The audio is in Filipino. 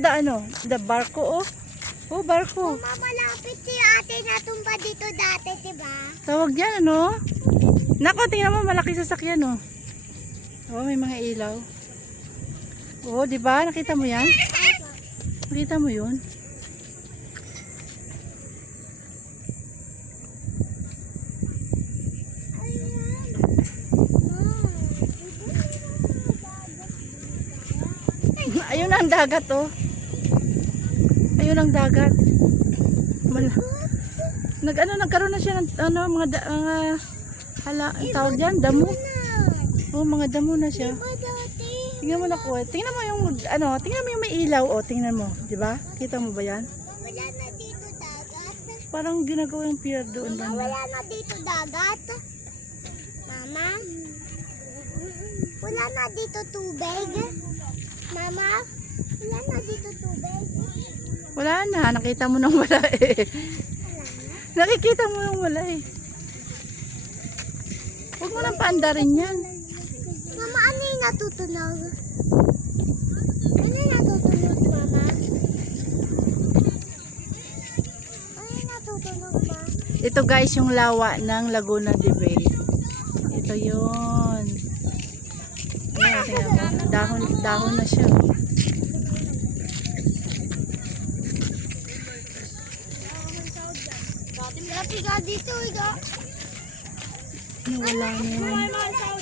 the ano, the barko oh. Oh, barko. Mama, malapit si ate natumba dito dati, diba? Tawag yan ano? Nako, tingnan mo malaki sasakyan oh. Oh, may mga ilaw. Oh, di ba? Nakita mo yan? Nakita mo yun? Ayun ang dagat oh. Ayun ang dagat. Nagkaroon na siya ng mga tawag diyan, damo. Oh, mga damo na siya. Tingnan mo na ko. Tingnan mo yung tingnan mo yung may ilaw oh, tingnan mo, 'di ba? Kita mo ba 'yan? Wala na dito dagat. Parang ginagawa yung pier doon Mama, banda. wala na dito dagat. Mama? Wala na dito tubig. Mama? Wala na dito tubig. Wala na, nakita mo nang wala eh. Nakikita mo nang wala eh. Huwag mo nang paandarin yan. Mama, ano yung natutunog? Ano yung natutunog, Mama? Ano yung natutunog, Ma? Ito guys yung lawa ng Laguna de Bay. Ito yun. Ayan, tingnan mo. Dahon na siya. Dati dito, Nawala na yun.